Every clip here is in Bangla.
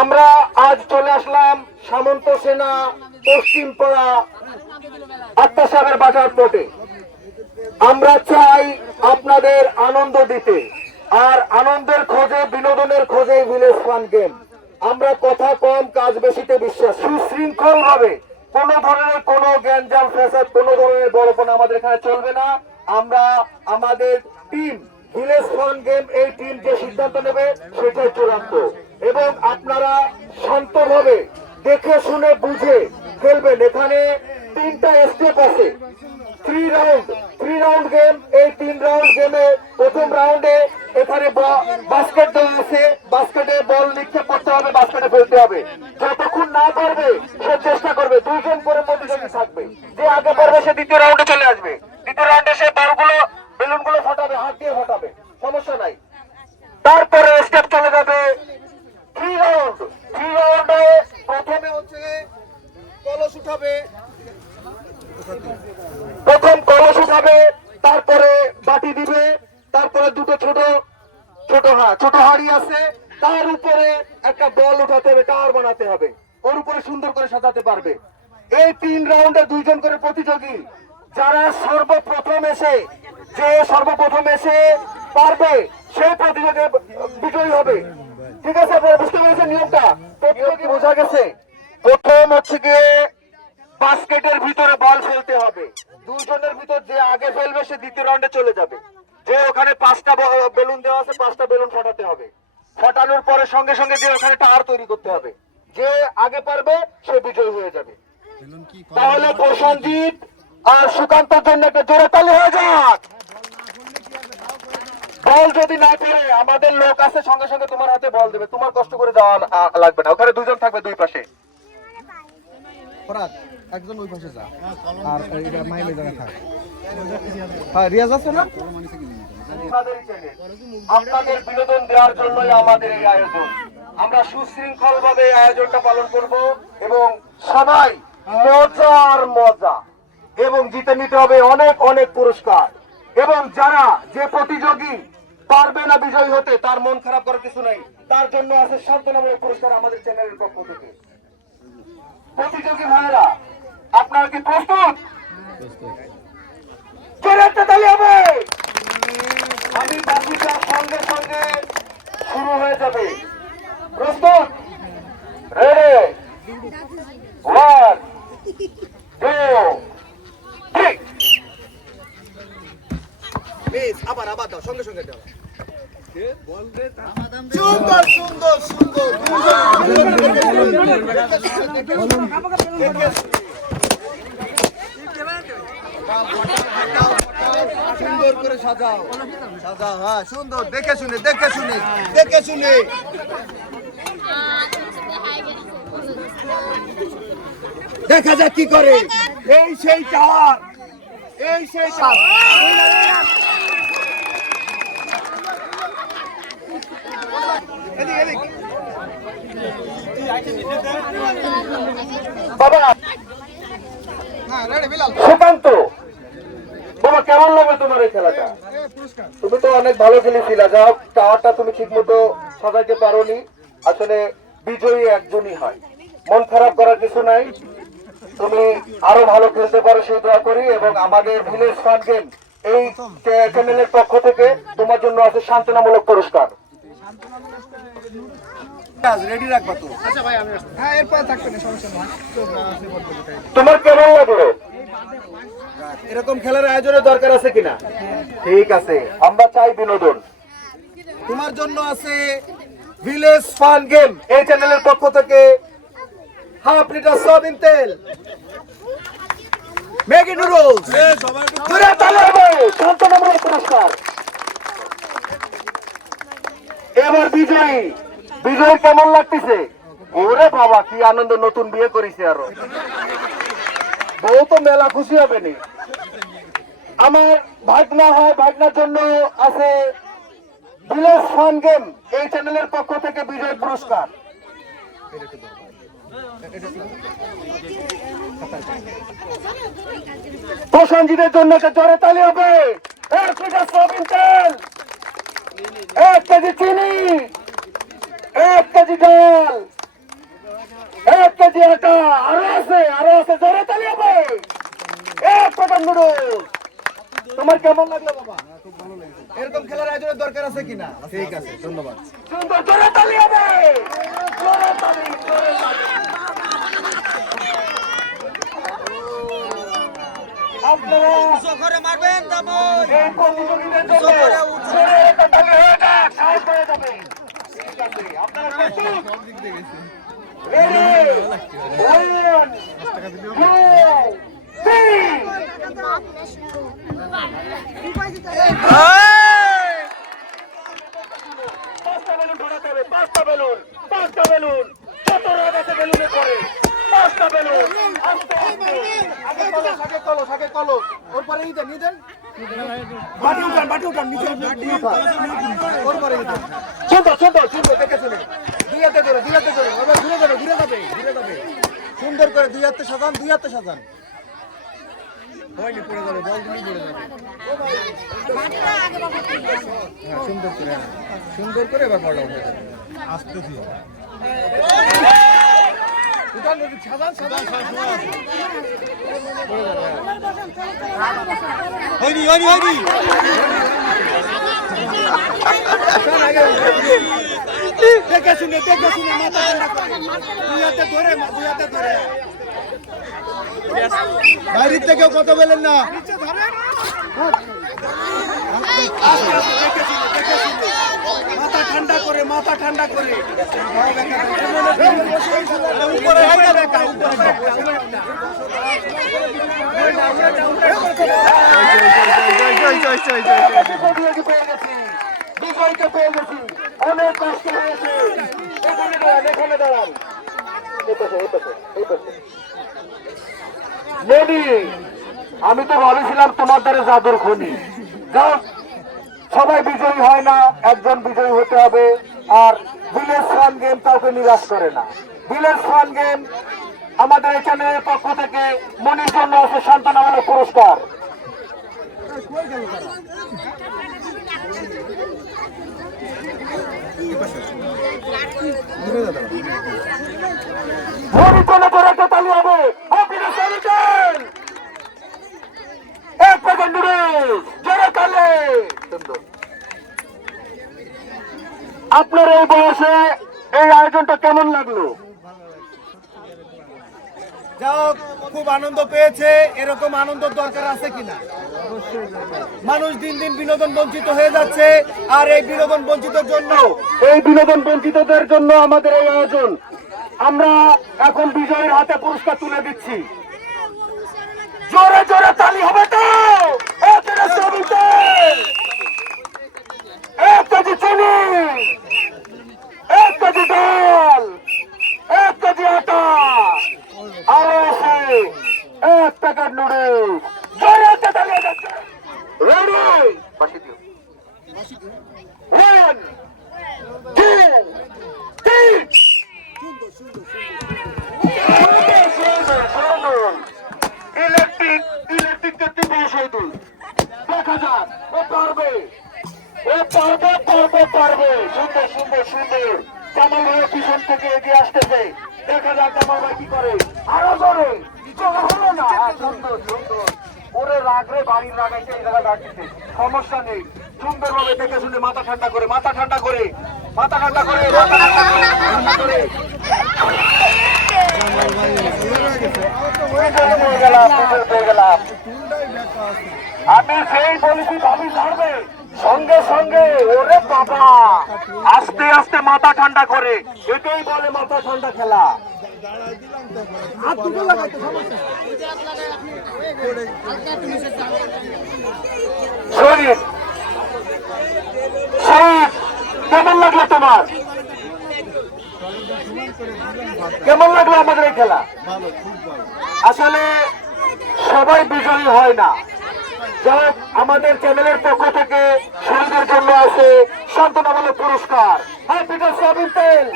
আমরা আজ চলে আসলাম সামন্ত সেনা পশ্চিমপাড়া আত্মাসাগর বাজার পোর্টে আমরা চাই আপনাদের আনন্দ দিতে। আর আনন্দের খোঁজে, বিনোদনের খোঁজে ভিলেজ ফান গেম আমরা কথা কম, কাজ বেশিতে বিশ্বাস। সুশৃঙ্খল ভাবে কোন ধরনের কোনো জ্ঞানজাম ফ্যাসাদ, কোন ধরনের বড়পন আমাদের এখানে চলবে না। আমরা আমাদের টিম ভিলেজ ফান গেম এই টিম যে সিদ্ধান্ত নেবে, সেটাই চূড়ান্ত। এবং আপনারা শান্তভাবে দেখে শুনে বুঝে খেলবেন। এখানে তিনটা স্টেপ আছে। Three round three round game এই তিন রাউন্ড গেমে প্রথম রাউন্ডে এখানে বাস্কেট দেওয়া আছে। বাস্কেটে বল নিক্ষেপ করতে হবে বাস্কেটে ফেলতে হবে। যতক্ষণ না পারবে, সে চেষ্টা করবে। দুইজন করে প্রতিযোগী থাকবে। যে আগে পারবে, সে দ্বিতীয় রাউন্ডে চলে আসবে। দ্বিতীয় রাউন্ডে সে বলগুলো বেলুনগুলো ফাটাবে, হাত দিয়ে ফাটাবে। সমস্যা নাই। তারপরে স্টেপ চলে যাবে থ্রি রাউন্ড থ্রি রাউন্ডে প্রথমে হচ্ছে কলস উঠাবে প্রথম কলস উঠাবে, তারপরে বাটি দিবে, তারপরে দুটো ছোট ছোট হ্যাঁ ছোট হাড়ি আছে, তার উপরে একটা বল উঠাতে হবে টাওয়ার বানাতে হবে। ওর উপরে সুন্দর করে সাজাতে পারবে। এই তিন রাউন্ডে দুইজন করে প্রতিযোগী, যারা সর্বপ্রথম এসে, যে সর্বপ্রথম এসে পারবে, সে প্রতিযোগী বিজয়ী হবে। ঠিক আছে বুঝতে পেরেছেন নিয়মটা? প্রতিযোগী বোঝা গেছে। প্রথম হচ্ছে গিয়ে বাস্কেটের ভিতরে বল ফেলতে হবে। দুজনের ভিতর যে আগে ফেলবে সে দ্বিতীয় রাউন্ডে চলে যাবে। যে ওখানে পাঁচটা বেলুন দেওয়া আছে পাঁচটা বেলুন ফাটাতে হবে। ফাটানোর পরে সঙ্গে সঙ্গে যে ওখানে টাওয়ার তৈরি করতে হবে। যে আগে পারবে সে বিজয়ী হয়ে যাবে। তাহলে প্রসঞ্জিৎ আর সুকান্তর জন্য একটা জোরে তালি হয়ে যাক। বল যদি না ফেলে আমাদের লোক আছে সঙ্গে সঙ্গে তোমার হাতে বল দেবে। তোমার কষ্ট করে যাওয়া লাগবে না। ওখানে দুজন থাকবে দুই পাশে। ফরাদ একজন ওই পাশে যা। আর এটা মাইলে জায়গা থাক। হ্যাঁ রিয়াজ আছে না? আপনাদের বিনোদন দেওয়ার জন্যই আমাদের এই আয়োজন। আমরা সুশৃঙ্খল ভাবে এই আয়োজনটা পালন করব এবং সবাই মজার মজা এবং জিতে নিতে হবে অনেক অনেক পুরস্কার। এবং যারা যে প্রতিযোগী পারবে না বিজয়ী হতে তার মন খারাপ করার কিছু নাই। তার জন্য আছে সান্ত্বনামূলক পুরস্কার আমাদের চ্যানেলের পক্ষ থেকে প্রতিযোগী ভাইরা আপনারা কি প্রস্তুত জোরে একটা তালি হবে আমি বাকিটার সঙ্গে সঙ্গে শুরু হয়ে যাবে প্রস্তুত ready one two three please আবার আবার দাও সঙ্গে সঙ্গে দাও সুন্দর সুন্দর সুন্দর সুন্দর করে সাজাও সাজাও হ্যাঁ সুন্দর দেখে শুনে দেখে শুনে দেখে শুনে দেখা যাক কি করে। এই সেই টাওয়ার এই সেই টাওয়ার এদিকে এদিকে বাবা রেডি বিলাল সুকান্ত বাবা কেমন লাগবে তোমার এই খেলাটা? তুমি তো অনেক ভালো খেলেছিলে। যা হোক টাওয়ারটা তুমি ঠিক মতো সাজাইতে পারোনি। আসলে বিজয়ী একজনই হয়। মন খারাপ করার কিছু নাই। তুমি আরও ভালো খেলতে পারো সেই দোয়া করি এবং আমাদের ভিলেজ ফান গেম এই চ্যা- চ্যানেলের পক্ষ থেকে তোমার জন্য আছে সান্ত্বনামূলক পুরস্কার। রেডি রাখবা তো? আচ্ছা ভাই আমি হ্যাঁ তোমার কেমন লাগল? এরকম খেলার আয়োজনের দরকার আছে কিনা? ঠিক আছে আমরা চাই বিনোদন। তোমার জন্য আছে ভিলেজ ফান গেম এই চ্যানেলের পক্ষ থেকে হাফ লিটার সয়াবিন তেল। Maggi noodles. জোরে তালি হবে শান্তনামূলক পুরস্কার। এবার বিজয়ী। বিজয় কেমন লাগতেছে? ওরে বাবা কি আনন্দ নতুন বিয়ে করেছে আরও। বউ তো মেলা খুশি হবে নি। আমার ভাগনা হয় ভাগনার জন্য আছে ভিলেজ ফান গেম। এই চ্যানেলের পক্ষ থেকে বিজয় পুরস্কার। প্রশান্তিদের জন্য একটা জ্বরে তালি হবে। এক লিটার সয়াবিন তেল। এক কেজি চিনি। এক কেজি ডাল। এক কেজি আটা। আরও আছে আরও আছে জ্বরে তালি হবে। এক প্রকার নুডলস। তোমার কেমন লাগল বাবা? এরকম খেলার আয়োজনের দরকার আছে কিনা? ঠিক আছে ধন্যবাদ। সুন্দর জোরে তালি হবে। জোরে তালি জোরে তালি। আপনারা এই প্রতিযোগীদের জন্য জোরে একটা তালি হয়ে যাক, সাহস যাবে। ঠিক আপনারা প্রস্তুত? Ready? One, two, পাঁচটা বেলুন পাঁচটা বেলুন পাঁচটা বেলুন কত রাগ আছে বেলুনে পরে পাঁচটা বেলুন। আস্তে আস্তে আগে কলস আগে কলস আগে কলস ওর পরে ইদেন ইদেন বাটি উঠান বাটি উঠান নিচে ওর পরে ইদেন সুন্দর সুন্দর সুন্দর দেখে শুনে দুই হাতে ধরে দুই হাতে ধরে এবার ঘুরে যাবে ঘুরে যাবে ঘুরে যাবে। সুন্দর করে দুই হাতে সাজান দুই হাতে সাজান। পড়ে যাবে বলগুলি পড়ে যাবে। হ্যাঁ সুন্দর করে। সুন্দর করে এবার যাবে। আস্তে দিয়ে উঠান সাজান সাজান সাজান হয়নি হয়নি হয়নি দেখে দেখে মাথা দুই হাতে কথা বলেন না মাথা ঠান্ডা করে, মাথা ঠান্ডা করে উপরে হয়ে যাবে একা, উপরে আমি তো ভাবেছিলাম তোমার দ্বারা জাদুর খনি। সবাই বিজয়ী হয় না, একজন বিজয়ী হতে হবে। আর ভিলেজ ফান গেম কাউকে নিরাশ করে না। ভিলেজ ফান গেম আমাদের চ্যানেলের পক্ষ থেকে মনির জন্য আছে সান্ত্বনামূলক পুরস্কার। মনির জন্য করে একটা তালি হবে। এক প্যাকেট জোরে তালে। আপনার এই বয়সে এই আয়োজনটা কেমন লাগল? যাও খুব আনন্দ পেয়েছে। এরকম আনন্দ দরকার আছে কিনা? মানুষ দিন দিন বিনোদন বঞ্চিত হয়ে যাচ্ছে। আর এই বিনোদন বঞ্চিতের জন্য এই বিনোদন বঞ্চিতদের জন্য আমাদের এই আয়োজন। আমরা এখন বিজয়ের হাতে পুরস্কার তুলে দিচ্ছি। জোরে জোরে তালি হবে তো! এক আরও আছে এক প্যাকেট নুডলস জোরে একটা রেডি বাসি দিও বাসি two, three. ইলেকট্রিক ইলেকট্রিক করতে বয়স হইতুল দেখা যাক ও পারবে ও পারবে পারবে পারবে সুন্দর সুন্দর সুন্দর জামাল ভাই পিছন থেকে এগিয়ে আসতেছে দেখা যাক জামাল ভাই কি করে আরও জোরে জোরে হলো না হ্যাঁ, সুন্দর সুন্দর ওরে রাগরে বাড়ির রাগাইছে এই জায়গা রাখতেছে সমস্যা নেই সুন্দরভাবে দেখে শুনে মাথা ঠান্ডা করে মাথা ঠান্ডা করে মাথা ঠান্ডা করে মাথা ঠান্ডা করে, মাথা ঠান্ডা করে বিজয় পেয়ে গেলাম, বিজয় পেয়ে গেলাম। আমি সেই বলেছি ভাবি ছাড়বে সঙ্গে সঙ্গে ওরে বাবা আস্তে আস্তে মাথা ঠান্ডা করে এটাই বলে মাথা ঠান্ডা খেলা দুটো লাগাইতে সমস্যা। কেমন লাগল তোমার কেমন লাগল আমাদের এই খেলা? আসলে সবাই বিজয়ী হয় না। যাই আমাদের চ্যানেলের পক্ষ থেকে শহীদের জন্য আছে সান্ত্বনামূলক পুরস্কার। হ্যাঁ পিটার সয়াবিন তেল।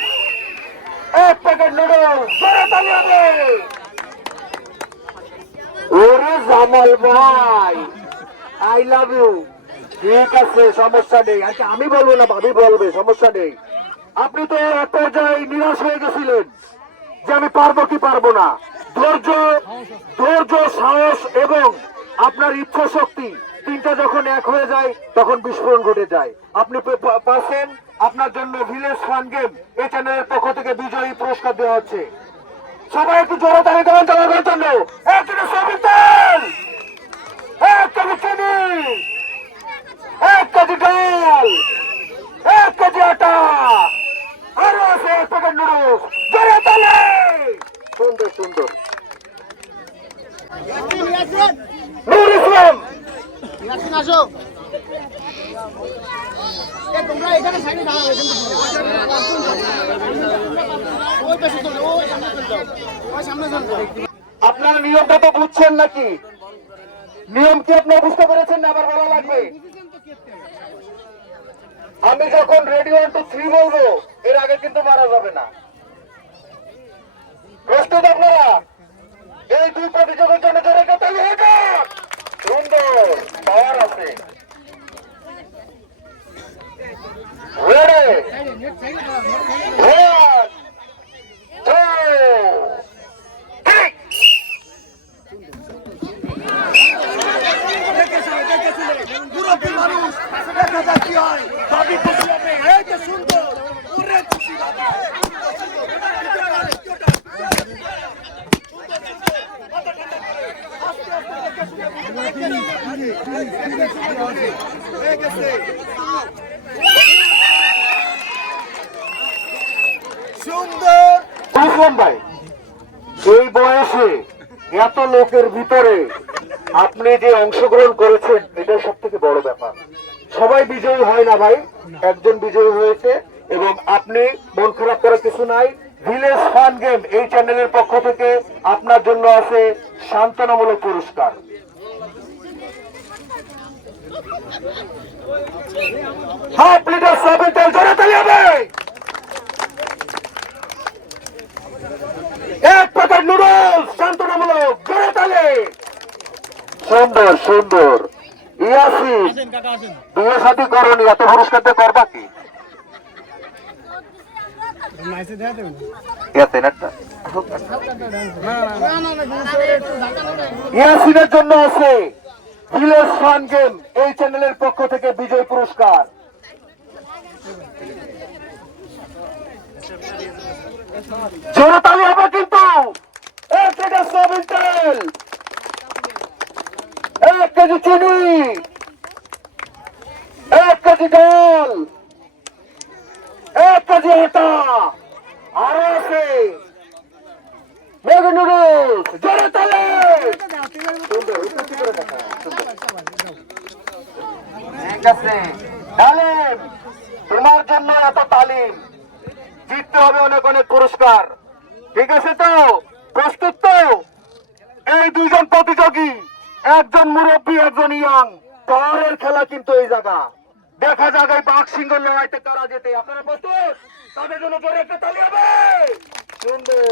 এক প্যাকেট নুডল জোরে তালি ওরে জামাল ভাই আই লাভ ইউ ঠিক আছে, সমস্যা নেই। আচ্ছা আমি বলব না, ভাবি বলবে, সমস্যা নেই। আপনি তো এক পর্যায়ে নিরাশ হয়ে গেছিলেন যে আমি পারব কি পারব না। ধৈর্য ধৈর্য, সাহস এবং আপনার ইচ্ছা শক্তি তিনটা যখন এক হয়ে যায়, তখন বিস্ফোরণ ঘটে যায়। আপনি পে- পা- পাচ্ছেন আপনার জন্য ভিলেজ ফান গেম এই চ্যানেলের পক্ষ থেকে বিজয়ী পুরস্কার দেওয়া হচ্ছে। সবাই একটু জোরে দাঁড়িয়ে দেবেন জনগণের জন্য। এক কেজি চিনি! এক কেজি ডাল! এক কেজি আটা! আরও আছে এক প্যাকেট নুডলস তালে! সুন্দর সুন্দর। ইসলাম! আসো আপনার নিয়মটা তো বুঝছেন নাকি? নিয়ম কি আপনি বুঝতে পেরেছেন না? আবার বলা লাগবে। আমি যখন রেডি ওয়ান টু থ্রি বলব, এর আগে কিন্তু মারা যাবে না। প্রস্তুত আপনারা? এই দুই প্রতিযোগের জন্য জোরে সুন্দর পাওয়ার আছে। Ready? One, two, three. মুরব্বী মানুষ দেখা যাক কি হয় দাবি খুশি হবে এই যে সুন্দর ওরে খুশি দাবি হয়ে গেছে সুন্দর। বুঝলাম ভাই এই বয়সে এত লোকের ভিতরে আপনি যে অংশগ্রহণ করেছেন, এটা সব থেকে বড় ব্যাপার। সবাই বিজয়ী হয় না ভাই, একজন বিজয়ী হয়েছে এবং আপনি মন খারাপ করার কিছু নাই। ভিলেজ ফান গেম এই চ্যানেলের পক্ষ থেকে আপনার জন্য আছে সান্ত্বনামূলক পুরস্কার। হাফ লিটার সয়াবিন তেল জোরে তেল হবে এক প্যাকেট নুডলস সান্ত্বনামূলক জোরে তালে। সুন্দর সুন্দর। ইয়াসি বিয়ে সাথে করনি এত পুরস্কার দিয়ে করবা কি? ইয়াসিনের জন্য আছে ভিলেজ ফান গেম এই চ্যানেলের পক্ষ থেকে বিজয় পুরস্কার। জোরে তালি হবে কিন্তু এক কেজি সয়াবিন তেল এক কেজি চিনি। এক কেজি ডাল। এক কেজি আটা। আরও আছে। ম্যাগি নুডলস জোরে তালে সুন্দর একটু একটু করে দেখা সুন্দর ঠিক আছে। তালিম তোমার জন্য এত তালিম। জিততে হবে অনেক অনেক পুরস্কার। ঠিক আছে তো? প্রস্তুত তো? এই দুইজন প্রতিযোগী, একজন মুরব্বী, একজন ইয়াং পাওয়ারের খেলা কিন্তু এই জায়গা। দেখা যাক এই বাঘ সিংহ লড়াইতে কারা যেতে আপনারা প্রস্তুত? তাদের জন্য জোরে একটা তালি হবে। সুন্দর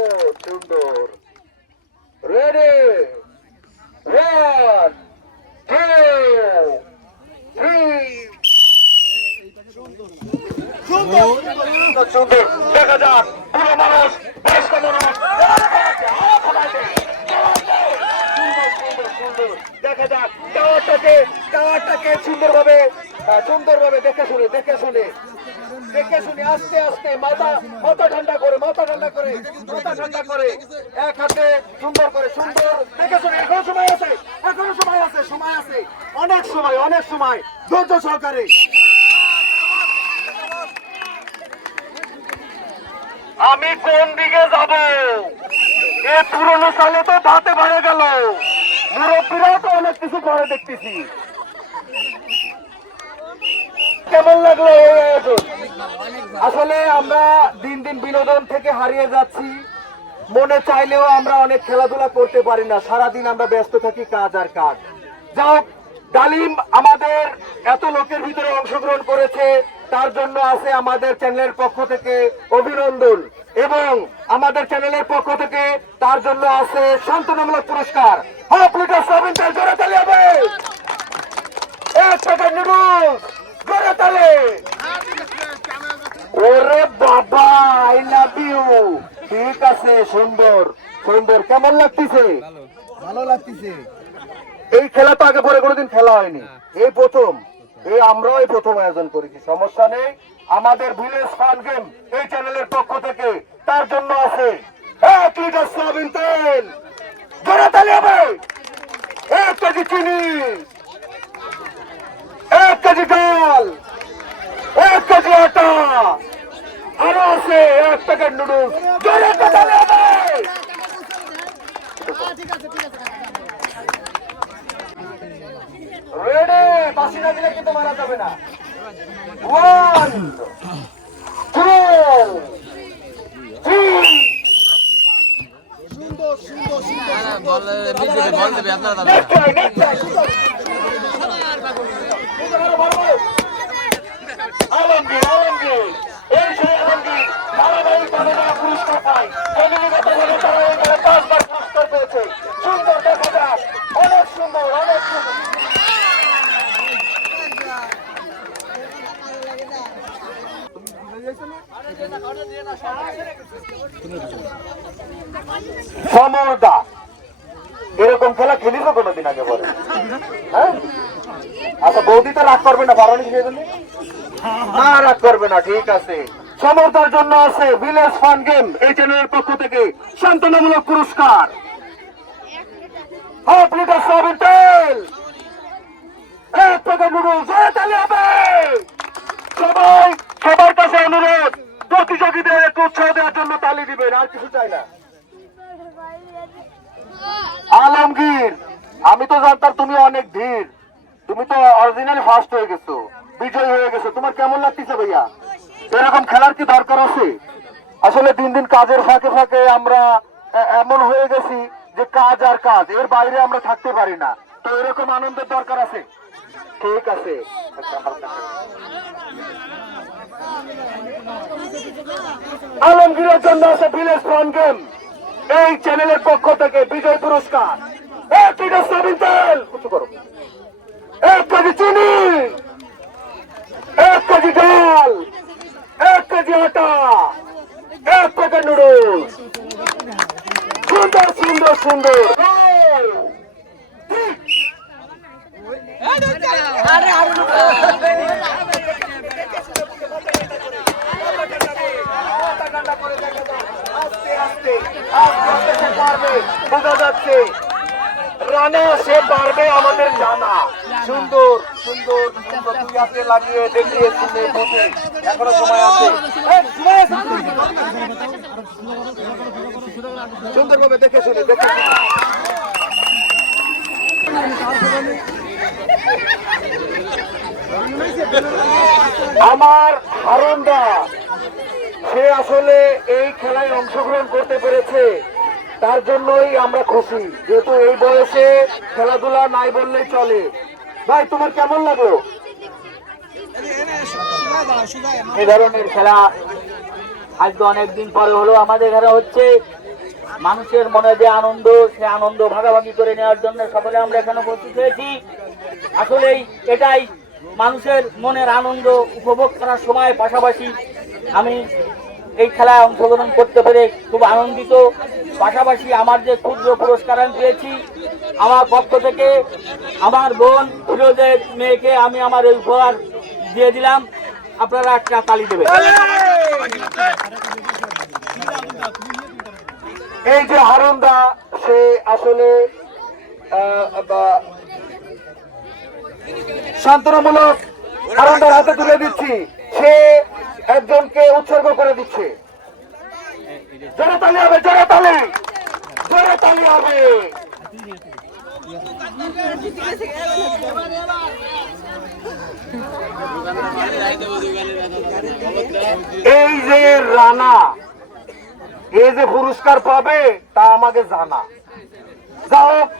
সুন্দর। রেডি ওয়ান টু থ্রি টাওয়ারটাকে টাওয়ারটাকে সুন্দরভাবে দেখে শুনে দেখে শুনে দেখে শুনে আস্তে আস্তে মাথা মাথা ঠান্ডা করে মাথা ঠান্ডা করে মাথা ঠান্ডা করে এক হাতে সুন্দর করে সুন্দর দেখে শুনে এখনও সময় আছে এখনও সময় আছে সময় আছে অনেক সময় অনেক সময় ধৈর্য সহকারে আমি কোন দিকে যাব? এ পুরনো সালে তো দাঁতে বেড়ে গেল। মুরব্বীরাও তো অনেক কিছু করে দেখতেছি। কেমন লাগল আসলে আমরা দিন দিন বিনোদন থেকে হারিয়ে যাচ্ছি। মনে চাইলেও আমরা অনেক খেলাধুলা করতে পারি না। সারাদিন আমরা ব্যস্ত থাকি কাজ আর কাজ। হোক, ডালিম আমাদের এত লোকের ভিতরে অংশগ্রহণ করেছে। তার জন্য আছে আমাদের চ্যানেলের পক্ষ থেকে অভিনন্দন। এবং আমাদের চ্যানেলের পক্ষ থেকে তার জন্য আছে সান্ত্বনামূলক পুরস্কার। হাফ লিটার সয়াবিন তেল জোরে তালি হবে। এক প্যাকেট নুডলস জোরে তালে। ওরে বাবা আই লাভ ইউ ঠিক আছে সুন্দর। সুন্দর। কেমন লাগতেছে? ভালো লাগতেছে। এই খেলা তো আগে পরে কোনোদিন খেলা হয়নি। এই প্রথম। এই আমরাও এই প্রথম আয়োজন করেছি। সমস্যা নেই। আমাদের ভিলেজ ফান গেম এই চ্যানেলের পক্ষ থেকে তার জন্য আছে এক লিটার তেল। এক কেজি চিনি। এক কেজি ডাল। এক আরও আছে এক প্যাকেট নুডলস। জোরে তালি হবে রেডি বাসি না দিলে কিন্তু মারা যাবে না ওয়ান টু থ্রি সুন্দর সুন্দর সুন্দর বল দেবে বল দেবে আপনারা দাদা next try next try Alamgir Alamgir এই সেই আলমগীর ধারাবাহিকভাবে যারা পুরস্কার পায় পাঁচবার পুরস্কার পেয়েছে সুন্দর দেখা যাক অনেক সুন্দর অনেক সুন্দর সমরদা এরকম খেলা আগে বলে হ্যাঁ? আচ্ছা বৌদি তো রাগ করবে না বারণি দিলে? না রাগ করবে না ঠিক আছে। সমর্থার জন্য আছে ভিলেজ ফান গেম এই চ্যানেলের পক্ষ থেকে সান্ত্বনামূলক পুরস্কার। হাফ লিটার সয়াবিন তেল এক প্যাকেট নুডলস হবে সবাই সবার কাছে অনুরোধ প্রতিযোগীদের একটু উৎসাহ দেওয়ার জন্য তালি দিবেন আর কিছু চাই না। আলমগীর আমি তো জানতাম তুমি অনেক ধীর। তুমি তো অরিজিনালি ফার্স্ট হয়ে গেছো, বিজয় হয়ে গেছো। তোমার কেমন লাগতেছে ভাইয়া? এরকম খেলার কি দরকার আছে? আসলে দিন দিন কাজের ফাঁকে ফাঁকে আমরা এমন হয়ে গেছি যে কাজ আর কাজ, এর বাইরে আমরা থাকতে পারি না। তো এরকম আনন্দের দরকার আছে? ঠিক আছে। আলমগীরের জন্য আছে ভিলেজ ফান গেম। এই চ্যানেলের পক্ষ থেকে বিজয় পুরস্কার। এক লিটার সয়াবিন তেল এক কেজি চিনি এক কেজি ডাল এক কেজি আটা এক প্যাকেট নুডলস সুন্দর সুন্দর সুন্দর আস্তে আস্তে আস্তে আস্তে সে পারবে বোঝা যাচ্ছে রানা সে পারবে আমাদের জানা। সুন্দর সুন্দর সুন্দর। তুই হাতে লাগিয়ে দেখিয়ে শুনে বুঝে। এখনও সময় আছে। সুন্দরভাবে দেখে শুনে, দেখে আমার হারুনদা, সে আসলে এই খেলায় অংশগ্রহণ করতে পেরেছে। তার জন্যই আমরা খুশি। যেহেতু এই বয়সে খেলাধুলা নাই বললেই চলে। ভাই, তোমার কেমন লাগল? এই ধরনের খেলা আজ আজকে অনেকদিন পরে হলো। আমাদের এখানে হচ্ছে মানুষের মনে যে আনন্দ, সে আনন্দ ভাগাভাগি করে নেওয়ার জন্য সকলে আমরা এখানে উপস্থিত হয়েছি। আসলেই এটাই মানুষের মনের আনন্দ উপভোগ করার সময়। পাশাপাশি আমি এই খেলায় অংশগ্রহণ করতে পেরে খুব আনন্দিত। পাশাপাশি আমার যে ক্ষুদ্র পুরস্কার আমি পেয়েছি, আমার পক্ষ থেকে আমার বোন ফিরোজের মেয়েকে আমি আমার এই উপহার দিয়ে দিলাম। আপনারা একটা তালি দেবেন। এই যে হারুনদা, সে আসলে সান্ত্বনামূলক হারুনদার হাতে তুলে দিচ্ছি। সে একজনকে উৎসর্গ করে দিচ্ছে। জোরে তালি হবে জোরে তালি জোরে তালি হবে। এই যে রানা, এ যে পুরস্কার পাবে, তা আমাকে জানা।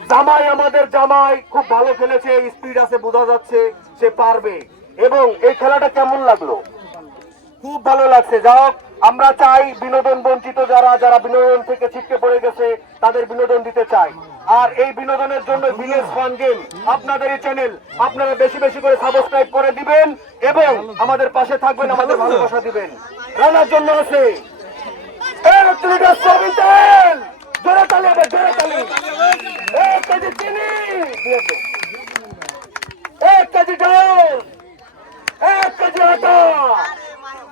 জামাই আমাদের জামাই, খুব ভালো খেলেছে, স্পিড আছে, বোঝা যাচ্ছে, সে পারবে। এবং এই খেলাটা কেমন লাগল? খুব ভালো লাগছে। যাই আমরা চাই বিনোদন বঞ্চিত যারা যারা বিনোদন থেকে ছিটকে পড়ে গেছে, তাদের বিনোদন দিতে চাই। আর এই বিনোদনের জন্য ভিলেজ ফান গেম আপনাদের এই চ্যানেল আপনারা বেশি বেশি করে সাবস্ক্রাইব করে দিবেন এবং আমাদের পাশে থাকবেন, আমাদের ভালোবাসা দিবেন। রানার জন্য আছে। এক কেজি ডাল এক কেজি আটা।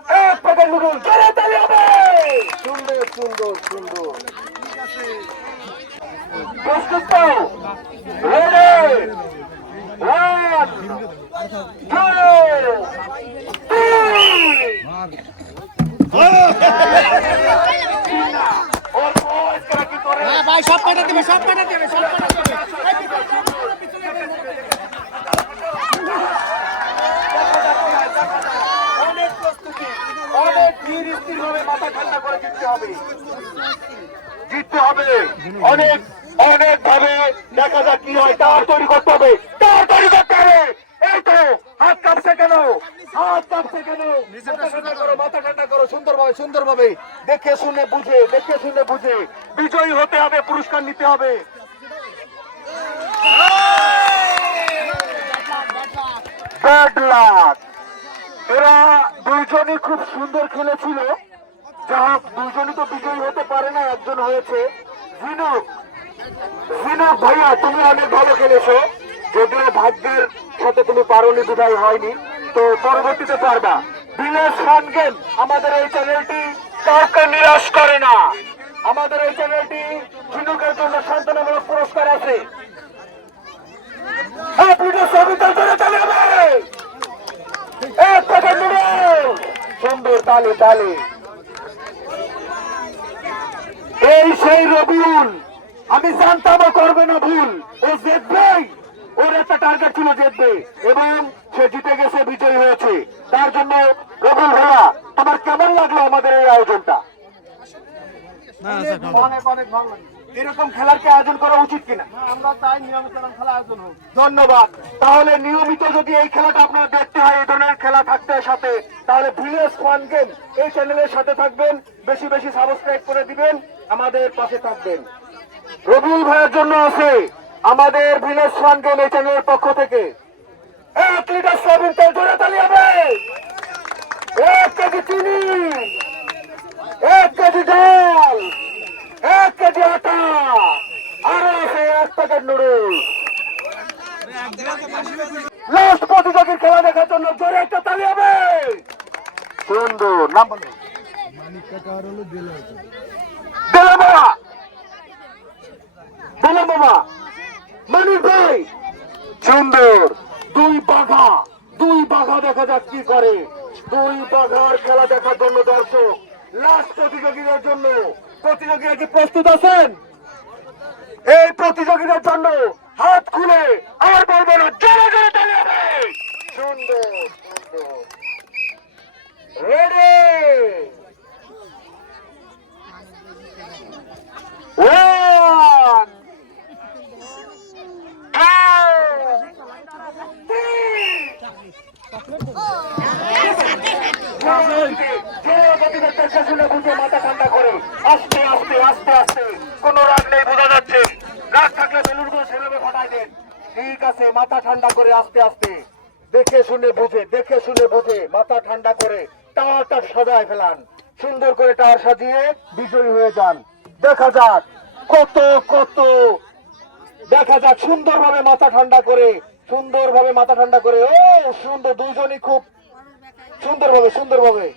এক প্যাকেট নুডল জোরে তালি হবে! সুন্দর সুন্দর সুন্দর। প্রস্তুত তো রেডি ওয়ান টু ওর ভয়েস করা কি করে ভাই সব কাটা দেবে সব কাটা দেবে সব কাটা দেবে অনেক প্রস্তুতি অনেক ধীর স্থির ভাবে মাথা ঠান্ডা করে জিততে হবে জিততে হবে অনেক অনেক ভাবে দেখা যাক কি হয় টার তৈরি করতে হবে টার তৈরি করতে হবে এই তো হাত কাঁপছে কেন হাত কাঁপছে কেন মাথা ঠান্ডা করো মাথা ঠান্ডা করো সুন্দরভাবে সুন্দরভাবে দেখে শুনে বুঝে দেখে শুনে বুঝে বিজয়ী হতে হবে পুরস্কার নিতে হবে এরা দুইজনই খুব সুন্দর খেলেছিল। যা হোক, দুইজনই তো বিজয়ী হতে পারে না, একজন হয়েছে জিনুক জিনুক ভাইয়া, তুমি অনেক ভালো খেলেছো। যদিও ভাগ্যের সাথে তুমি পারোনি, বিদায় হয়নি। তো পরবর্তীতে পারবা। বিলেস ফান গেম আমাদের এই চ্যানেলটি কাউকে নিরাশ করে না। আমাদের এই চ্যানেলটি ঝিনুকের জন্য সান্ত্বনামূলক পুরস্কার আছে। এক সুন্দর তালে তালে। এই সেই রবিউল আমি জানতাম করবে না ভুল। ও জিতবে ওর একটা টার্গেট ছিল জিতবে। এবং সে জিতে গেছে বিজয়ী হয়েছে। তার জন্য রবিউল ভাইয়া তোমার কেমন লাগল আমাদের এই আয়োজনটা? অনেক অনেক ভালো এরকম খেলার কি আয়োজন করা উচিত কিনা? আমরা তাই নিয়মিত খেলা আয়োজন হোক। ধন্যবাদ। তাহলে নিয়মিত যদি এই খেলাটা আপনার দেখতে হয় এই ধরনের খেলা থাকতে সাথে তাহলে ভিলেজ ফান গেম এই চ্যানেলের সাথে থাকবেন বেশি বেশি সাবস্ক্রাইব করে দিবেন আমাদের পাশে থাকবেন। রবিউল ভাইয়ের জন্য আছে আমাদের ভিলেজ ফান গেম এই চ্যানেলের পক্ষ থেকে। এক লিটার সয়াবিন তেল জোরে তালি হবে এক কেজি চিনি। এক কেজি ডাল এক কেজি আটা। আরও আছে এক প্যাকেট নুডলস। লাস্ট প্রতিযোগীর খেলা দেখার জন্য জোরে একটা তালি হবে। সুন্দর নাম দুই বাঘা। দুই বাঘা দেখা যাক কি করে। দুই বাঘার খেলা দেখার জন্য দর্শক, লাস্ট প্রতিযোগীদের জন্য প্রতিযোগীরা কি প্রস্তুত আছেন? এই প্রতিযোগীদের জন্য হাত খুলে আর বলব না, জোরে জোরে তালি হবে সুন্দর রেডি ওয়ান মাথা ঠান্ডা ঠিক আছে দেখে শুনে বুঝে দেখে শুনে বুঝে মাথা ঠান্ডা করে টাওয়ারটা সাজায় ফেলান সুন্দর করে টাওয়ার সাজিয়ে বিজয়ী হয়ে যান দেখা যাক কত কত দেখা যাক সুন্দরভাবে মাথা ঠান্ডা করে সুন্দরভাবে মাথা ঠান্ডা করে, ও, সুন্দর দুইজনই খুব সুন্দরভাবে সুন্দরভাবে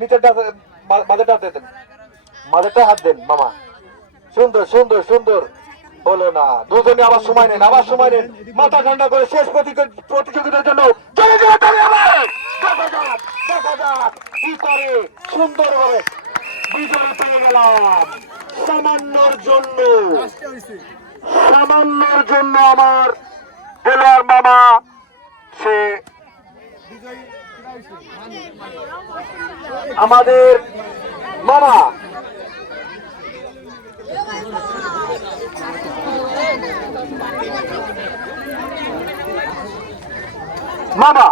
নিচেরটা মা- মাঝেরটা হাত দেন। মাঝেরটা হাত দেন, মামা। সুন্দর সুন্দর সুন্দর। হলো না দুজনে আবার সময় নেন, আবার সময় নেন। মাথা ঠান্ডা করে শেষ প্রতিযোগ- প্রতিযোগিতার জন্য দেখা যাক কি করে সুন্দরভাবে বিজয় পেয়ে গেলাম। সামান্যর জন্য সামান্যর জন্য আমার দেলোয়ার মামা, সে আমাদের মামা। মামা,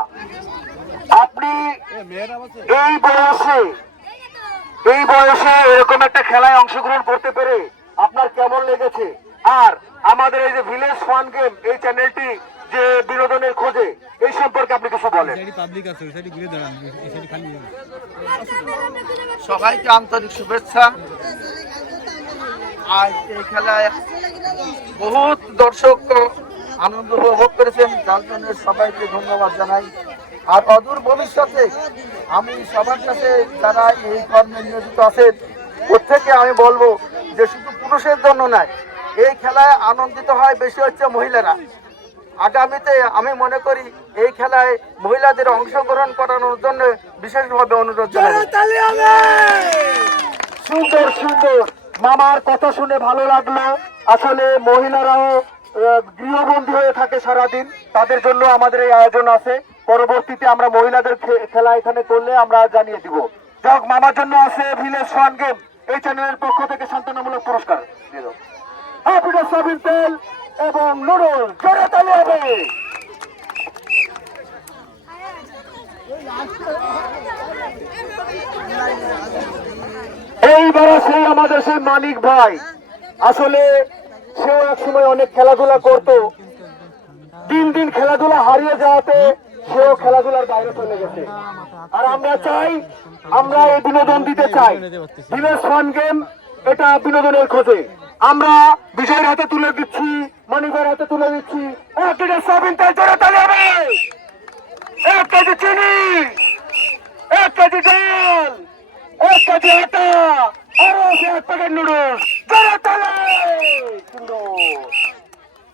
আপনি এই বয়সে এই বয়সে এরকম একটা খেলায় অংশগ্রহণ করতে পেরে আপনার কেমন লেগেছে? আর আমাদের এই যে ভিলেজ ফান গেম এই চ্যানেলটি যে বিনোদনের খোঁজে এই সম্পর্কে আপনি কিছু বলেন। সবাইকে আন্তরিক শুভেচ্ছা। আজ এই খেলায় বহুত দর্শক আনন্দ উপভোগ করেছেন যার জন্য সবাইকে ধন্যবাদ জানাই। আর অদূর ভবিষ্যতে আমি সবার কাছে যারা এই কর্মে নিয়োজিত আছেন প্রত্যেকে আমি বলব যে শুধু পুরুষের জন্য নয় এই খেলায় আনন্দিত হয় বেশি হচ্ছে মহিলারা। আগামীতে আমি মনে করি এই খেলায় মহিলাদের অংশগ্রহণ করানোর জন্য বিশেষভাবে অনুরোধ সুন্দর সুন্দর। মামার কথা শুনে ভালো লাগল। আসলে মহিলারাও গৃহবন্দী হয়ে থাকে সারাদিন। তাদের জন্য আমাদের এই আয়োজন আছে। পরবর্তীতে আমরা মহিলাদের খেলা এখানে করলে আমরা জানিয়ে দিব। যাক মামার জন্য আছে ভিলেজ ফান গেম এই চ্যানেলের পক্ষ থেকে সান্ত্বনামূলক পুরস্কার। দিয়ে হ্যাপিটাস সয়াবিন তেল এবং নুডল জোরে তালি হবে এইবার সেই আমাদের সেই মানিক ভাই। আসলে সেও এক সময় অনেক খেলাধুলা করত। দিন দিন খেলাধুলা হারিয়ে যাওয়াতে সেও খেলাধুলার বাইরে চলে গেছে। আর আমরা চাই, আমরা এই বিনোদন দিতে চাই। ভিলেজ ফান গেম, এটা বিনোদনের খোঁজে। আমরা বিজয়ের হাতে তুলে দিচ্ছি মানিকের হাতে তুলে দিচ্ছি।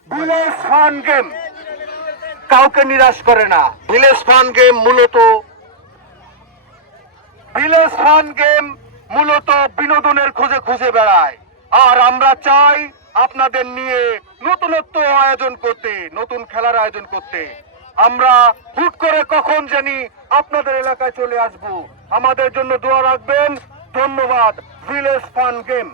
নুডলস ফান গেম কাউকে নিরাশ করে না। ভিলেজ ফান গেম মূলত ভিলেজ ফান গেম মূলত বিনোদনের খোঁজে খুঁজে বেড়ায়। আর আমরা চাই আপনাদের নিয়ে নতুনত্ব আয়োজন করতে, নতুন খেলার আয়োজন করতে। আমরা হুট করে কখন জানি আপনাদের এলাকায় চলে আসব। আমাদের জন্য দোয়া রাখবেন। ধন্যবাদ, ভিলেজ ফান গেম।